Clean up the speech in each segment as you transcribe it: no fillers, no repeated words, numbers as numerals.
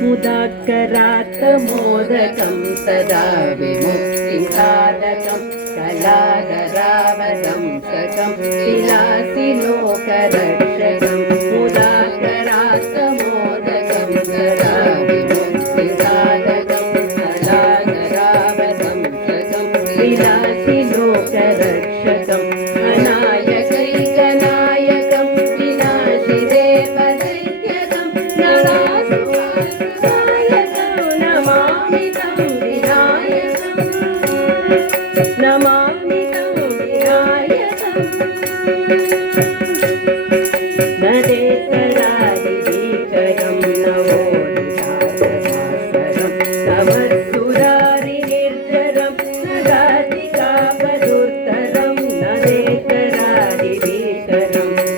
मुदाकरात्तमोदकं सदा विमुक्तिसाधकं कलाधरावदंसकं विलासिलोकरक्षकं मुदाकरात्तमोदकं सदा विमुक्तिसाधकं कलाधरावदंसकं विलासिलोकरक्षकं अनायकैकनायकं विनाशिदेवदैत्यकं नमामि तं विनायकं नदेतरादिभीकरं नवोदितारभास्वरं नवसुरारिनिर्झरं नगाधिकापदुर्धरं नदेतरादिभीकरं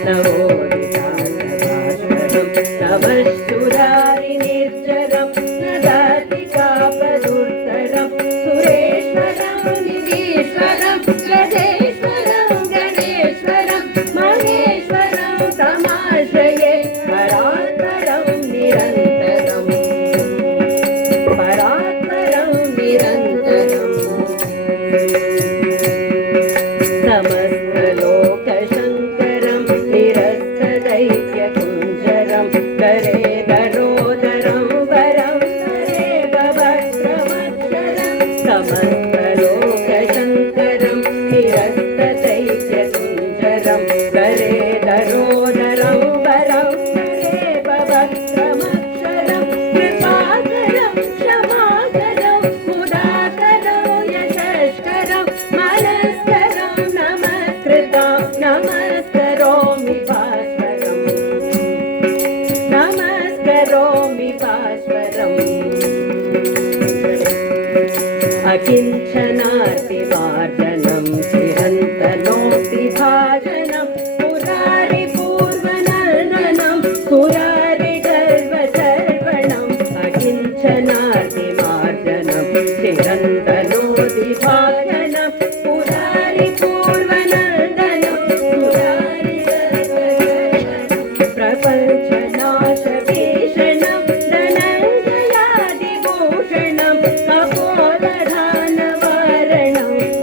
नवोदितारभास्वरं नवसुरारिनिर्झरं नगाधिकापदुर्धरं सुरेश्वरं निधीश्वरं गजेश्वरं गणेश्वरं महेश्वरं समाश्रये परात्परं निरन्तरं परात्परं निरन्तरं समस्तलोकशङ्करं निरस्तदैत्यकुञ्जरं करे गरोदरं वरं करे भवत्रमक्षरं समस्तलोकशङ्करं निरस्तदैत्यकुञ्जरं करे गरोदरं वरं करे भवत्रमक्षरं कृपाकरं क्षमाकरं मुदाकरं यशस्करं मनस्करं नमस्कृतं नमस्करोमि भास्वरम् नमस्करोमि भास्वरम् अकिञ्चनार्तिमार्जनं चिरन्तनोऽतिभाजनं पुरारिपूर्वनन्दनं पुरारिगर्वसर्वणम् अकिञ्चनार्तिमार्जनं चिरन्तनोऽतिभाजनं पुरारिपूर्वनन्दनं पुरारिगर्वसर्वणं प्रपञ्चनाशभीषणं धनञ्जयादिभूषणं कपोलधानवारणं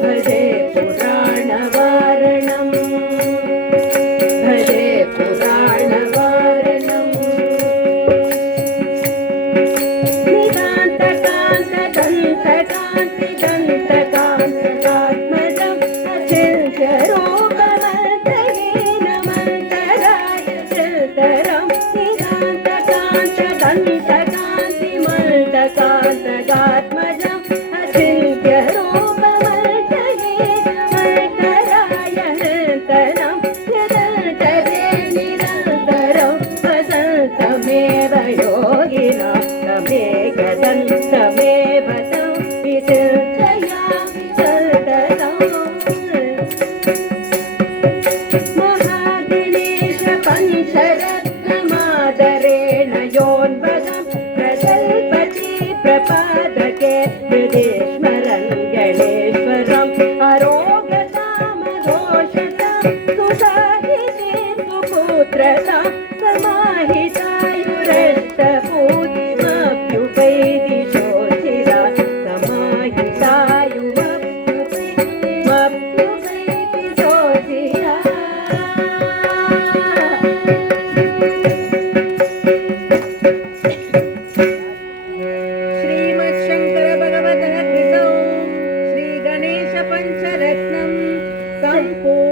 भजे पुराणवारणं भजे पुराणवारणं निदान्तकान्तदन्तकान्तिदन्तकान्तकात्मजम् अचिन्त्यरूपमन्तहीनमन्तराय चिन्तरं निदान्तकान्तदन्तकान्तिमन्तकान्तकात्मजम् अचिन्त्यरूपमन्तहीनमन्तराय चिन्तनं निरन्तरे निरन्तरं वसन्तमेव योगिनां तमेकदन्तमेव तं विचिन्तयामि सततं महागणेश पञ्चरत्नमादरेण योन्वदं प्रकल्पति प्रपादके हृदि स्मरन् गणेश्वरम् अरोगतामघोषतां सुसाहिते सुपुत्रतां समाहितायुरष्टपूतिमप्युपैदिशोचिरा समाहितायुमप्युपैदिशोचिरा श्रीमच्छङ्कर भगवतः कृतौ श्रीगणेश पञ्चरत्नं सम्पूर्णम्